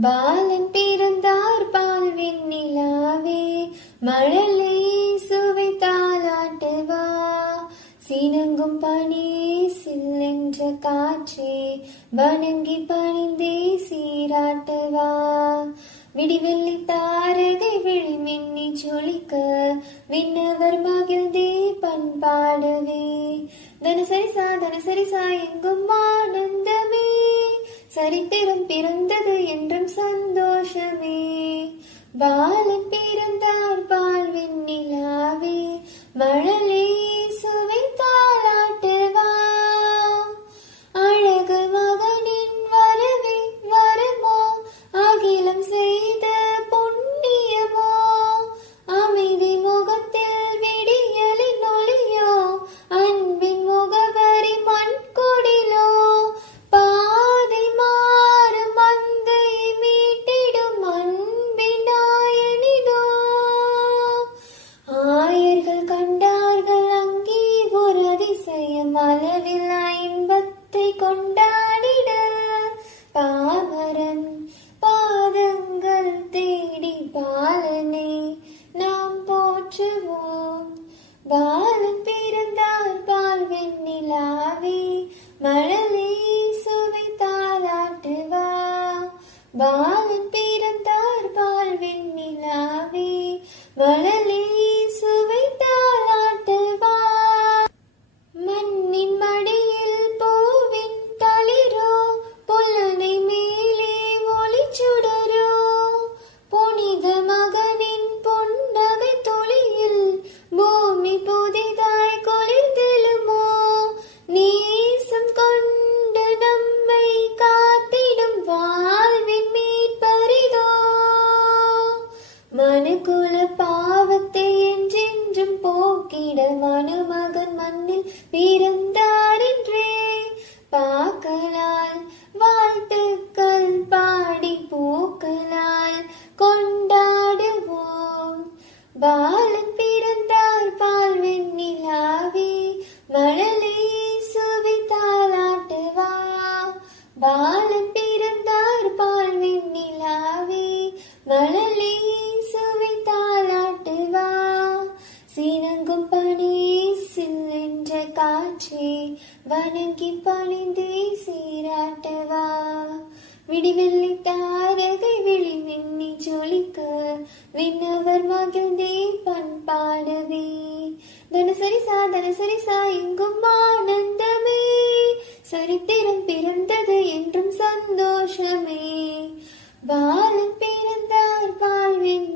பாலன் பிறந்தார் பால் வெண்ணிலாவே மழலை சுவை தாளாட்டுவா. சினங்கும் பனி சில்லென்ற காற்றே வணங்கி பணிந்தே சீராட்டுவா. விடிவெள்ளி தாரகை விழிமின்னி ஜொலிக்க விண்ணவர் மகிழ்ந்தே பண்பாடுவே. தனசரி சா தனசரி சா எங்கும் ஆனந்தமே. சரித்திரம் பாலன் அதிசயம் ஐம்பத்தை கொண்டாடிட. பாமரன் பாதங்கள் தேடி பாலனை நாம் போற்றுவோம். பாலன் பிறந்தார் பால் வெண்ணிலாவே மழலை சுவை தாளாட்டுவா பாலன் போக்கிட மணமகன் மண்ணில் பிறந்தார் என்றே பாக்களால் வாழ்த்துக்கள் பாடி பூக்களால் கொண்டாடுவோம். பாலன் பிறந்தார் பால் வெண்ணிலாவே மழலை சுவித்தால் ஆட்டுவா பாலன் பிறந்தார் பால் வெண்ணிலாவே மழலை வணங்கி பணிந்தே சீராட்டவா? விடிவெள்ளி தாரகை விழி மின்னி ஜொலிக்க விண்ணவர் மகிழ்ந்தே பண்பாடவே தனசரி சா தனசரி சா எங்கும் ஆனந்தமே. சரித்திரம் பிறந்தது என்றும் சந்தோஷமே. பாலன் பிறந்தார் வாழ்வின்